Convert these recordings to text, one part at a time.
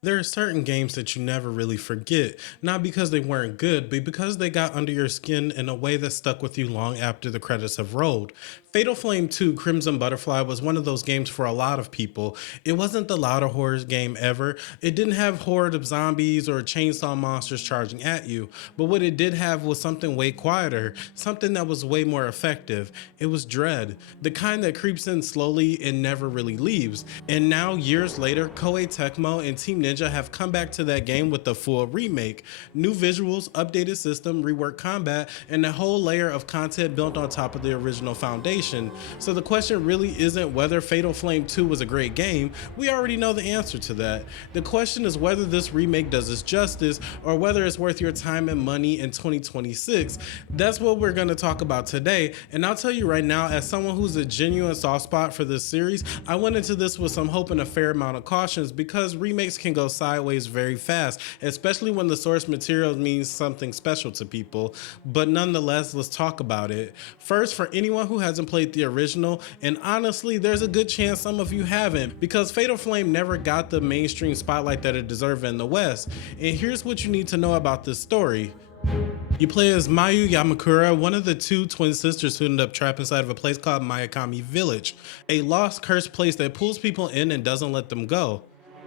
There are certain games that you never really forget, not because they weren't good, but because they got under your skin in a way that stuck with you long after the credits have rolled. Fatal Flame 2 Crimson Butterfly was one of those games for a lot of people. It wasn't the louder horror game ever. It didn't have horde of zombies or chainsaw monsters charging at you, but what it did have was something way quieter, something that was way more effective. It was dread, the kind that creeps in slowly and never really leaves. And now, years later, Koei Tecmo and Team Ninja have come back to that game with a full remake. New visuals, updated system, reworked combat, and a whole layer of content built on top of the original foundation. So the question really isn't whether Fatal Flame 2 was a great game. We already know the answer to that. The question is whether this remake does its justice or whether it's worth your time and money in 2026. That's what we're going to talk about today. And I'll tell you right now, as someone who's a genuine soft spot for this series, I went into this with some hope and a fair amount of cautions because remakes can go sideways very fast, especially when the source material means something special to people. But nonetheless, let's talk about it. First, for anyone who hasn't played the original, and honestly, there's a good chance some of you haven't, because Fatal Flame never got the mainstream spotlight that it deserved in the West. And here's what you need to know about this story. You play as Mayu Yamakura, one of the two twin sisters who end up trapped inside of a place called Mayakami Village, a lost, cursed place that pulls people in and doesn't let them go.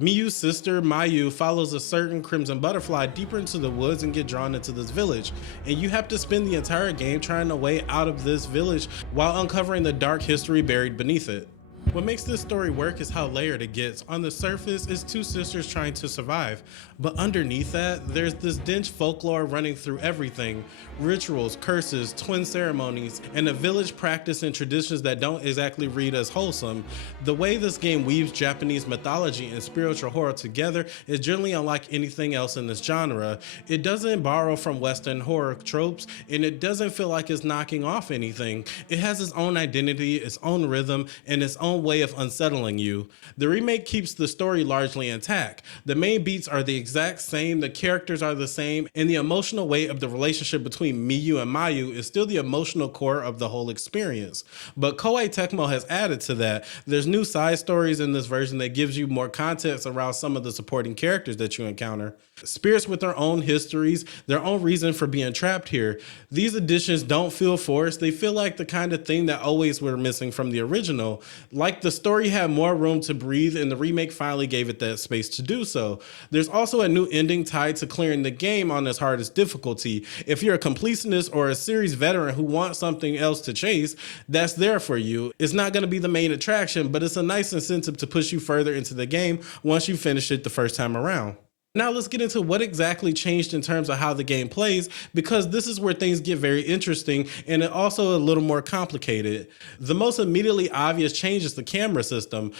Miyu's sister, Mayu, follows a certain crimson butterfly deeper into the woods and get drawn into this village. And you have to spend the entire game trying a way out of this village while uncovering the dark history buried beneath it. What makes this story work is how layered it gets. On the surface, it's two sisters trying to survive, but underneath that, there's this dense folklore running through everything. Rituals, curses, twin ceremonies, and a village practice and traditions that don't exactly read as wholesome. The way this game weaves Japanese mythology and spiritual horror together is generally unlike anything else in this genre. It doesn't borrow from Western horror tropes, and it doesn't feel like it's knocking off anything. It has its own identity, its own rhythm, and its own way of unsettling you. The remake keeps the story largely intact. The main beats are the exact same, the characters are the same, and the emotional weight of the relationship between Miyu and Mayu is still the emotional core of the whole experience. But Koei Tecmo has added to that. There's new side stories in this version that gives you more context around some of the supporting characters that you encounter. Spirits with their own histories, their own reason for being trapped here. These additions don't feel forced, they feel like the kind of thing that always were missing from the original. Like the story had more room to breathe and the remake finally gave it that space to do so. There's also a new ending tied to clearing the game on its hardest difficulty. If you're a completionist or a series veteran who wants something else to chase, that's there for you. It's not going to be the main attraction, but it's a nice incentive to push you further into the game once you finish it the first time around. Now let's get into what exactly changed in terms of how the game plays, because this is where things get very interesting and it also a little more complicated. The most immediately obvious change is the camera system.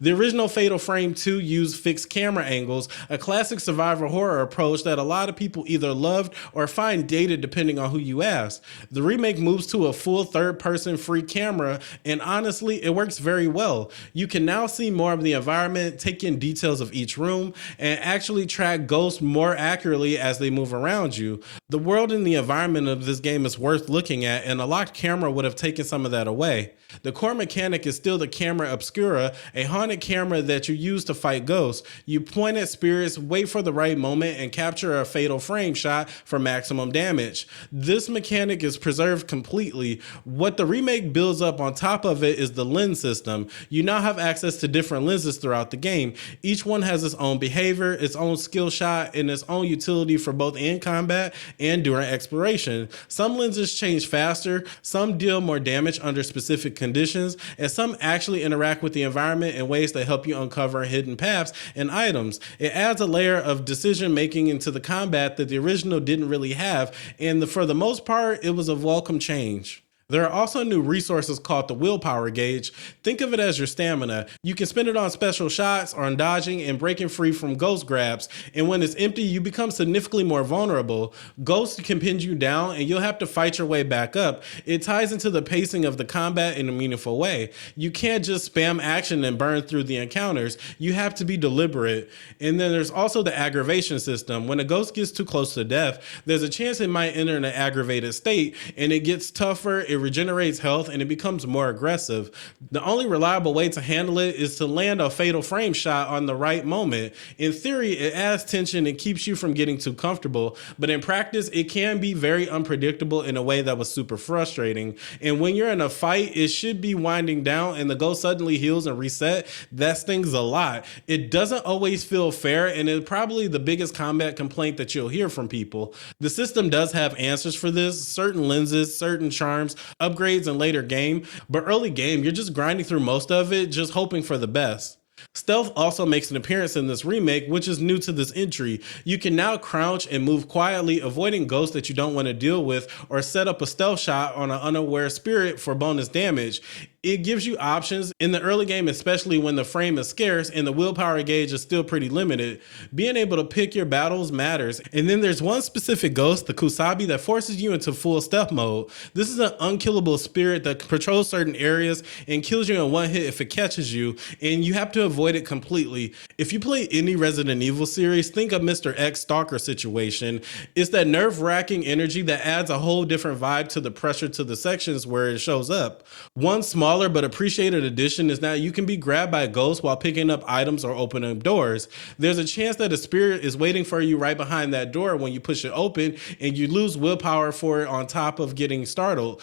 The original Fatal Frame 2 used fixed camera angles, a classic survival horror approach that a lot of people either loved or find dated depending on who you ask. The remake moves to a full third-person free camera, and honestly, it works very well. You can now see more of the environment, take in details of each room, and actually track ghosts more accurately as they move around you. The world and the environment of this game is worth looking at, and a locked camera would have taken some of that away. The core mechanic is still the Camera Obscura, a haunted camera that you use to fight ghosts. You point at spirits, wait for the right moment, and capture a fatal frame shot for maximum damage. This mechanic is preserved completely. What the remake builds up on top of it is the lens system. You now have access to different lenses throughout the game. Each one has its own behavior, its own skill shot, and its own utility for both in combat and during exploration. Some lenses change faster, some deal more damage under specific conditions, and some actually interact with the environment in ways that help you uncover hidden paths and items. It adds a layer of decision making into the combat that the original didn't really have, and for the most part, it was a welcome change. There are also new resources called the willpower gauge. Think of it as your stamina. You can spend it on special shots, or on dodging and breaking free from ghost grabs. And when it's empty, you become significantly more vulnerable. Ghosts can pin you down and you'll have to fight your way back up. It ties into the pacing of the combat in a meaningful way. You can't just spam action and burn through the encounters. You have to be deliberate. And then there's also the aggravation system. When a ghost gets too close to death, there's a chance it might enter in an aggravated state and it gets tougher, it regenerates health, and it becomes more aggressive. The only reliable way to handle it is to land a fatal frame shot on the right moment. In theory, it adds tension and keeps you from getting too comfortable, but in practice, it can be very unpredictable in a way that was super frustrating. And when you're in a fight, it should be winding down and the ghost suddenly heals and reset. That stings a lot. It doesn't always feel fair, and it's probably the biggest combat complaint that you'll hear from people. The system does have answers for this, certain lenses, certain charms, upgrades in later game, but early game, you're just grinding through most of it, just hoping for the best. Stealth also makes an appearance in this remake, which is new to this entry. You can now crouch and move quietly, avoiding ghosts that you don't want to deal with, or set up a stealth shot on an unaware spirit for bonus damage. It gives you options in the early game, especially when the frame is scarce and the willpower gauge is still pretty limited. Being able to pick your battles matters. And then there's one specific ghost, the Kusabi, that forces you into full stealth mode. This is an unkillable spirit that patrols certain areas and kills you in one hit if it catches you, and you have to avoid it completely. If you play any Resident Evil series, think of Mr. X Stalker situation. It's that nerve-wracking energy that adds a whole different vibe to the pressure to the sections where it shows up. One smaller but appreciated addition is that you can be grabbed by a ghost while picking up items or opening doors. There's a chance that a spirit is waiting for you right behind that door when you push it open, and you lose willpower for it on top of getting startled.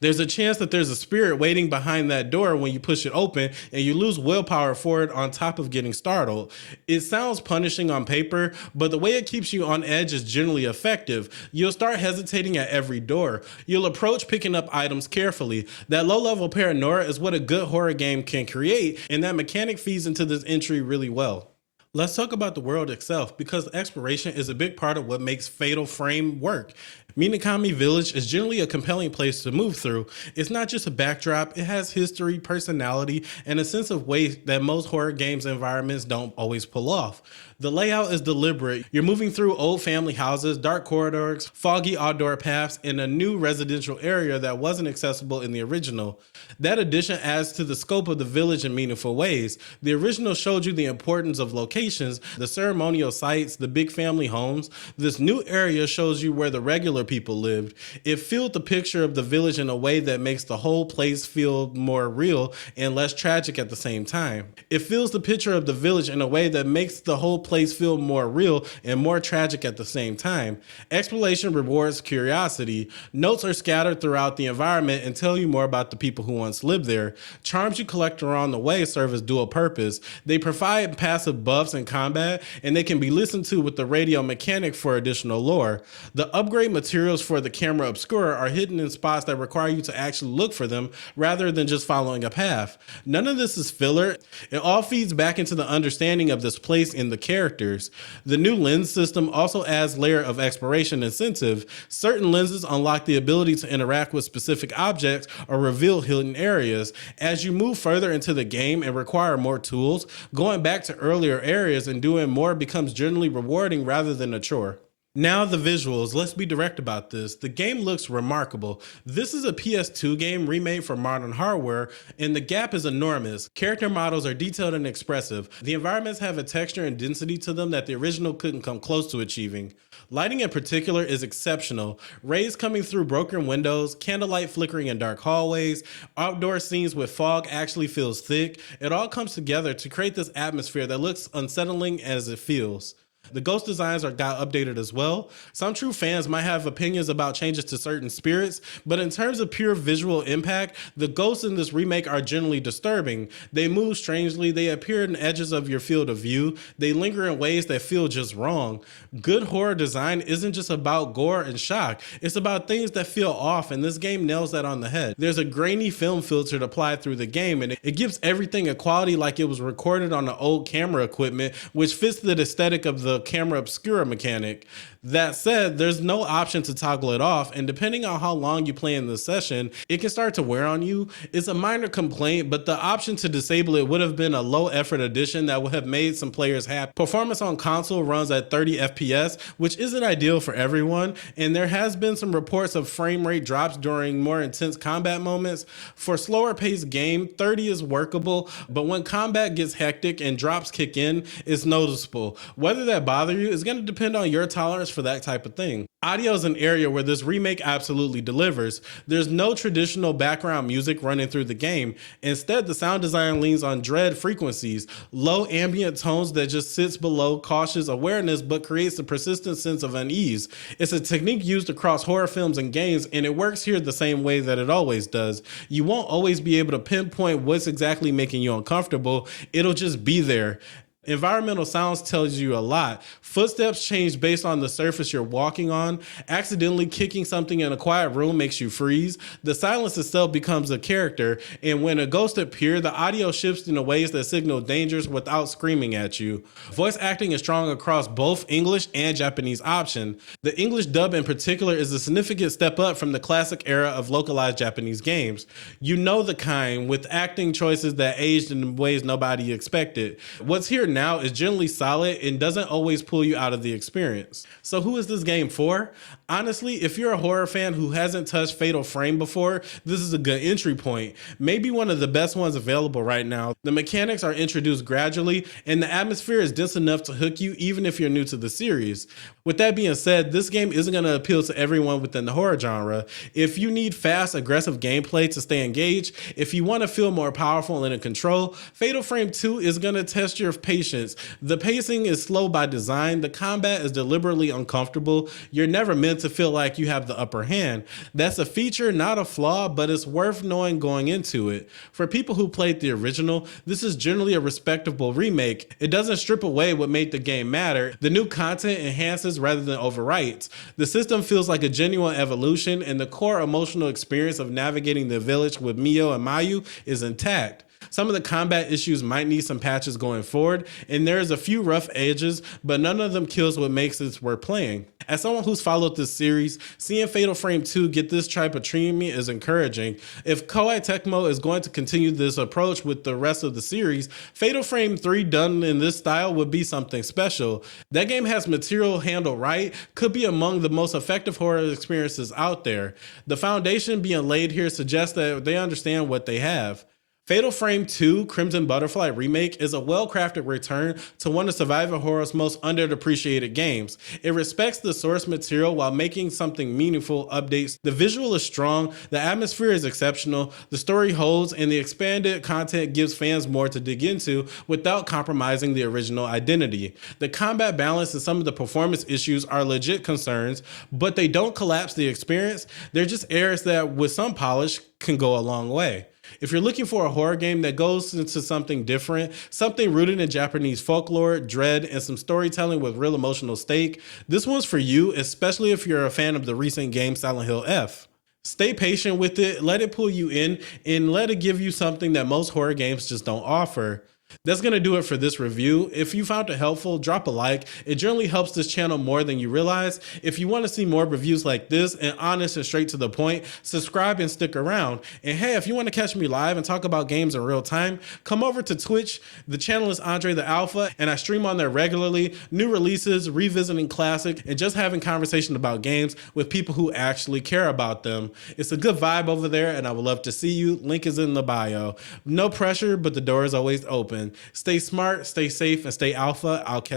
There's a chance that there's a spirit waiting behind that door when you push it open, and you lose willpower for it on top of getting startled. It sounds punishing on paper, but the way it keeps you on edge is generally effective. You'll start hesitating at every door. You'll approach picking up items carefully. That low-level paranoia is what a good horror game can create, and that mechanic feeds into this entry really well. Let's talk about the world itself, because exploration is a big part of what makes Fatal Frame work. Minakami Village is generally a compelling place to move through. It's not just a backdrop, it has history, personality, and a sense of weight that most horror games environments don't always pull off. The layout is deliberate. You're moving through old family houses, dark corridors, foggy outdoor paths, and a new residential area that wasn't accessible in the original. That addition adds to the scope of the village in meaningful ways. The original showed you the importance of locations, the ceremonial sites, the big family homes. This new area shows you where the regular people lived. It filled the picture of the village in a way that makes the whole place feel more real and less tragic at the same time. It fills the picture of the village in a way that makes the whole place feel more real and more tragic at the same time. Exploration rewards curiosity. Notes are scattered throughout the environment and tell you more about the people who once lived there. Charms you collect along the way serve as dual purpose. They provide passive buffs in combat, and they can be listened to with the radio mechanic for additional lore. The upgrade materials for the Camera Obscura are hidden in spots that require you to actually look for them rather than just following a path. None of this is filler. It all feeds back into the understanding of this place and the characters. The new lens system also adds layer of exploration incentive. Certain lenses unlock the ability to interact with specific objects or reveal hidden areas. As you move further into the game and require more tools, going back to earlier areas and doing more becomes generally rewarding rather than a chore. Now the visuals, let's be direct about this. The game looks remarkable. This is a PS2 game remade for modern hardware, and the gap is enormous. Character models are detailed and expressive. The environments have a texture and density to them that the original couldn't come close to achieving. Lighting in particular is exceptional. Rays coming through broken windows, candlelight flickering in dark hallways, outdoor scenes with fog actually feels thick. It all comes together to create this atmosphere that looks unsettling as it feels. The ghost designs got updated as well. Some true fans might have opinions about changes to certain spirits, but in terms of pure visual impact, the ghosts in this remake are generally disturbing. They move strangely, they appear in edges of your field of view, they linger in ways that feel just wrong. Good horror design isn't just about gore and shock, it's about things that feel off, and this game nails that on the head. There's a grainy film filter applied through the game, and it gives everything a quality like it was recorded on the old camera equipment, which fits the aesthetic of the Camera Obscura mechanic. That said, there's no option to toggle it off, and depending on how long you play in the session, it can start to wear on you. It's a minor complaint, but the option to disable it would have been a low effort addition that would have made some players happy. Performance on console runs at 30 FPS, which isn't ideal for everyone, and there has been some reports of frame rate drops during more intense combat moments. For slower paced game, 30 is workable, but when combat gets hectic and drops kick in, it's noticeable. Whether that bothers you is going to depend on your tolerance for that type of thing. Audio is an area where this remake absolutely delivers. There's no traditional background music running through the game. Instead, the sound design leans on dread frequencies, low ambient tones that just sits below cautious awareness but creates a persistent sense of unease. It's a technique used across horror films and games, and it works here the same way that it always does. You won't always be able to pinpoint what's exactly making you uncomfortable. It'll just be there. Environmental sounds tells you a lot. Footsteps change based on the surface you're walking on. Accidentally kicking something in a quiet room makes you freeze. The silence itself becomes a character, and when a ghost appears, the audio shifts in ways that signal dangers without screaming at you. Voice acting is strong across both English and Japanese option. The English dub in particular is a significant step up from the classic era of localized Japanese games. You know the kind, with acting choices that aged in ways nobody expected. What's here now is generally solid and doesn't always pull you out of the experience. So who is this game for? Honestly, if you're a horror fan who hasn't touched Fatal Frame before, this is a good entry point. Maybe one of the best ones available right now. The mechanics are introduced gradually, and the atmosphere is dense enough to hook you even if you're new to the series. With that being said, this game isn't going to appeal to everyone within the horror genre. If you need fast, aggressive gameplay to stay engaged, if you want to feel more powerful and in control, Fatal Frame 2 is going to test your patience. The pacing is slow by design, the combat is deliberately uncomfortable, you're never meant to feel like you have the upper hand. That's a feature, not a flaw, but it's worth knowing going into it. For people who played the original, this is generally a respectable remake. It doesn't strip away what made the game matter. The new content enhances rather than overwrites. The system feels like a genuine evolution, and the core emotional experience of navigating the village with Mio and Mayu is intact. Some of the combat issues might need some patches going forward, and there's a few rough edges, but none of them kills what makes it worth playing. As someone who's followed this series, seeing Fatal Frame 2 get this type of treatment is encouraging. If Koei Tecmo is going to continue this approach with the rest of the series, Fatal Frame 3 done in this style would be something special. That game has material handled right, could be among the most effective horror experiences out there. The foundation being laid here suggests that they understand what they have. Fatal Frame 2 Crimson Butterfly Remake is a well-crafted return to one of survival horror's most underappreciated games. It respects the source material while making something meaningful updates. The visual is strong, the atmosphere is exceptional, the story holds, and the expanded content gives fans more to dig into without compromising the original identity. The combat balance and some of the performance issues are legit concerns, but they don't collapse the experience. They're just areas that, with some polish, can go a long way. If you're looking for a horror game that goes into something different, something rooted in Japanese folklore, dread, and some storytelling with real emotional stake, this one's for you, especially if you're a fan of the recent game Silent Hill F. Stay patient with it, let it pull you in, and let it give you something that most horror games just don't offer. That's going to do it for this review. If you found it helpful, drop a like. It generally helps this channel more than you realize. If you want to see more reviews like this and honest and straight to the point, subscribe and stick around. And hey, if you want to catch me live and talk about games in real time, come over to Twitch. The channel is Andre the Alpha, and I stream on there regularly. New releases, revisiting classic, and just having conversation about games with people who actually care about them. It's a good vibe over there, and I would love to see you. Link is in the bio. No pressure, but the door is always open. Stay smart, stay safe, and stay alpha. I'll catch